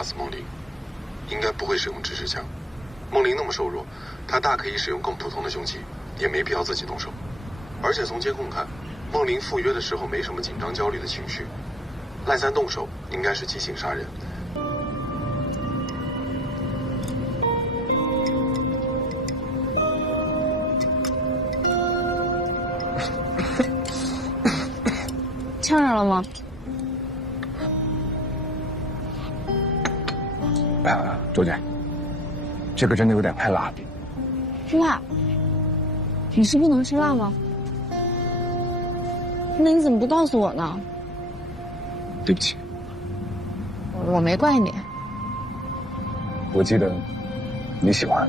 杀死梦玲，应该不会使用支持枪。梦玲那么瘦弱，他大可以使用更普通的凶器，也没必要自己动手。而且从监控看，梦玲赴约的时候没什么紧张焦虑的情绪，赖三动手应该是激情杀人。呛着了吗？周姐，这个真的有点太辣。辣？你是不能吃辣吗？那你怎么不告诉我呢？对不起，我没怪你。我记得你喜欢。